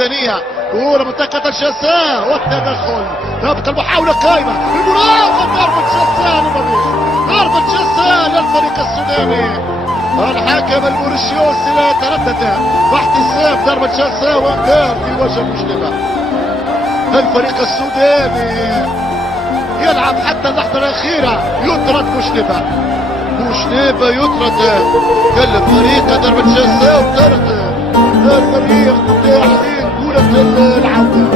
السودانية. كورة منطقة الجزاء والتدخل، تبقى المحاولة قائمة، المراوغة ضربة جزاء للمريخ، ضربة جزاء للفريق السوداني. الحكم الموريسيوسي لا يتردد واحتساب ضربة جزاء وانذار في وجه مشتبه. الفريق السوداني يلعب حتى اللحظة الأخيرة، يطرد مشتبه يطرد الفريق، ضربة جزاء وطرد المريخ. تحديد كرة العودة،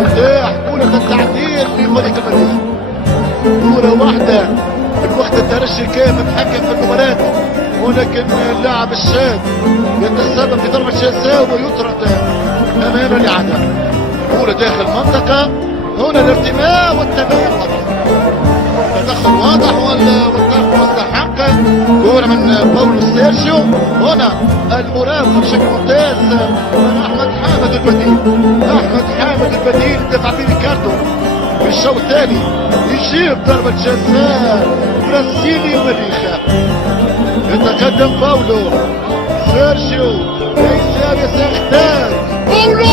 مفتاح كرة التعديل لفريق المريخ. كرة واحدة الوقت الترجي كيف تحكم في المباراة، ولكن اللاعب الشاب يتسبب في ضربة جزاء ويطرد أمام الإعادة. كرة داخل المنطقة، هنا الارتماء والتباين واضح، تدخل واضح والضرب مستحق. كرة من باولو سيرجيو، هنا المراوغة بشكل ممتاز من أحمد حامد البديل دفع فيه ريكاردو في الشوط الثاني، يجيب ضربة جزاء برازيلي ومريخ. يتقدم باولو سيرجيو يساوي اختار باولو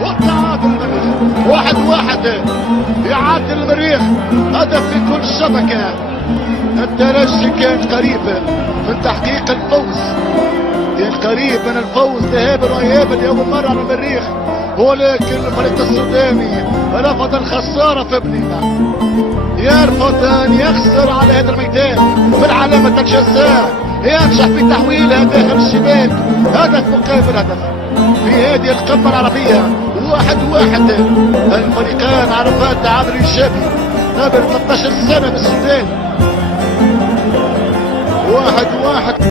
والتعادل المريخ 1-1. يعادل المريخ هدف في كل شبكة. الترجي كان قريب من تحقيق الفوز، كان قريب من الفوز ذهابا وايابا لاول مرة على المريخ، ولكن الفريق السوداني رفض الخسارة في بنينا، يرفض ان يخسر على هذا الميدان في علامة الجزاء، ينجح في تحويلها داخل الشباك، هدف مقابل هدف في هذه القمة العربية. 1-1. الفريقان عرفان تعادل ايجابي قبل 13 سنة بالسودان. 1-1.